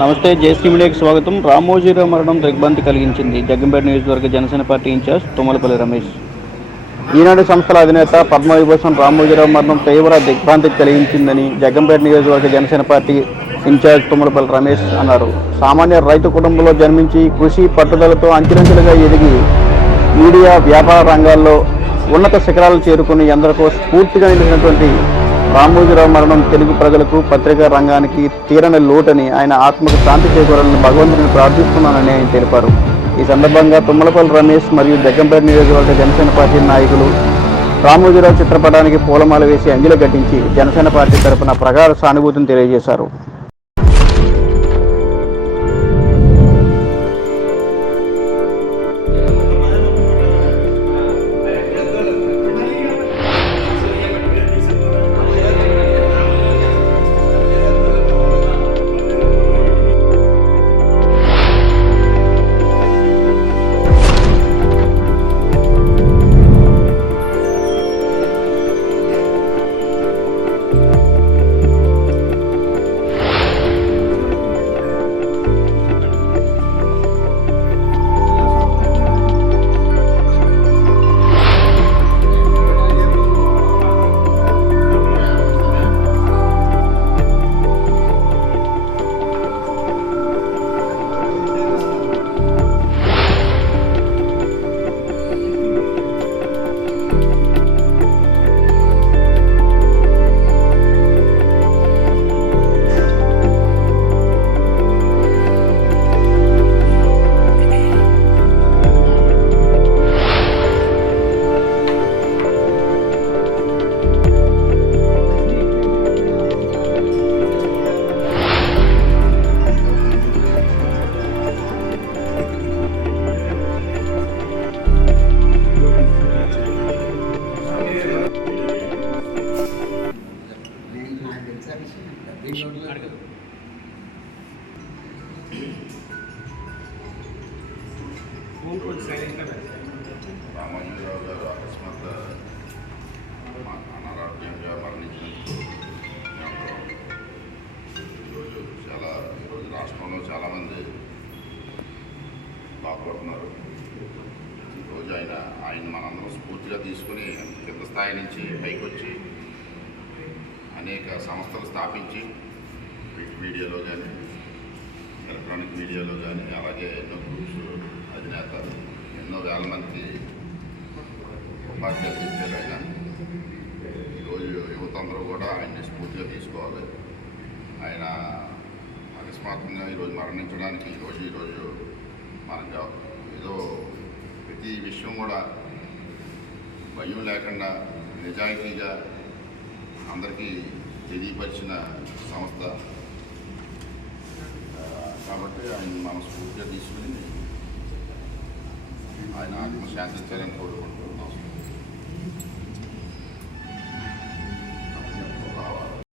నమస్తే. జేసీ మీడియాకి స్వాగతం. రామోజీరావు మరణం దిగ్భ్రాంతి కలిగించింది. జగ్గంపేట నియోజకవర్గ జనసేన పార్టీ ఇన్ఛార్జ్ తుమ్మలపల్లి రమేష్. ఈనాడు సంస్థల అధినేత పద్మవిభూషణ్ రామోజీరావు మరణం తీవ్ర దిగ్భ్రాంతి కలిగించిందని జగ్గంపేట నియోజకవర్గ జనసేన పార్టీ ఇన్ఛార్జ్ తుమ్మలపల్లి రమేష్ అన్నారు. సామాన్య రైతు కుటుంబంలో జన్మించి కృషి పట్టుదలతో అంచెలంచెలుగా ఎదిగి మీడియా వ్యాపార రంగాల్లో ఉన్నత శిఖరాలు చేరుకుని ఎందరికో స్ఫూర్తిగా నిలిచినటువంటి రామోజీరావు మరణం తెలుగు ప్రజలకు పత్రికా రంగానికి తీరని లోటని, ఆయన ఆత్మకు శాంతి చేకూరాలని భగవంతుని ప్రార్థిస్తున్నానని ఆయన తెలిపారు. ఈ సందర్భంగా తుమ్మలపల్లి రమేష్ మరియు జగ్గంపేట నియోజకవర్గ జనసేన పార్టీ నాయకులు రామోజీరావు చిత్రపటానికి పూలమాల వేసి అంజలి ఘటించి జనసేన పార్టీ తరఫున ప్రగాఢ సానుభూతిని తెలియజేశారు. రామోజీరావు గారు అకస్మాత్ అనారోగ్యంగా మరణించినందుకు ఈరోజు రాష్ట్రంలో చాలామంది బాధపడుతున్నారు. ఈరోజు ఆయన మనందరం స్ఫూర్తిగా తీసుకుని కింద స్థాయి నుంచి పైకి వచ్చి అనేక సంస్థలు స్థాపించి మీడియాలో కానీ ఎలక్ట్రానిక్ మీడియాలో కానీ అలాగే ఎన్నో గ్రూప్స్ అధినేత ఎన్నో వేల మందికి ఉపాధ్యాయులు ఇచ్చారు. ఆయన ఈరోజు యువత అందరూ కూడా ఆయన్ని స్ఫూర్తిగా తీసుకోవాలి. ఆయన అకస్మాత్తుగా ఈరోజు మరణించడానికి ఈరోజు మనకు ఏదో ప్రతి విషయం కూడా భయం లేకుండా నిజాయితీగా అందరికీ తెలియపరిచిన సంస్థ కాబట్టి ఆయన మనం స్ఫూర్తిగా తీసుకుని ఆయన ఆత్మశాంతించాలని కోరుకుంటూ